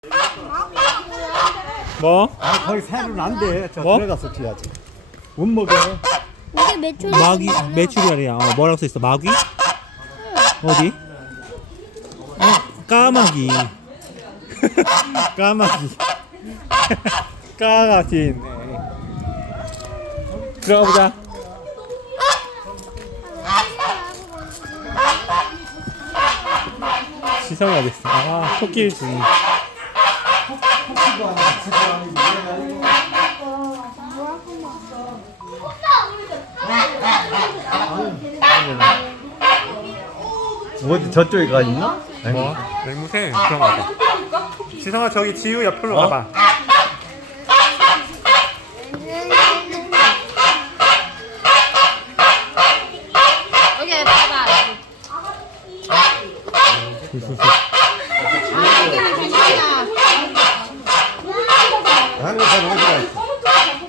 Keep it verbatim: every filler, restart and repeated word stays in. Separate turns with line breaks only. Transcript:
뭐?
아, 거기 새는 안 돼. 저
뭐?
들어가서 줘야지. 못 먹어.
이게 매출
마귀 메추리알이야. 어, 뭐라고 써 있어? 마귀? 어디? 어, 까마귀. 까마귀. 까가 뒤에 있네. 들어가 보자. 시성이 어딨어? 아, 코끼리 중이.
어디 저쪽에 가 있나?
뭐? 맹무새? 그런 거 봐. 시성아, 저기 지우 옆으로
어?
가봐.
여기 봐봐.
한국에 어디가 있어?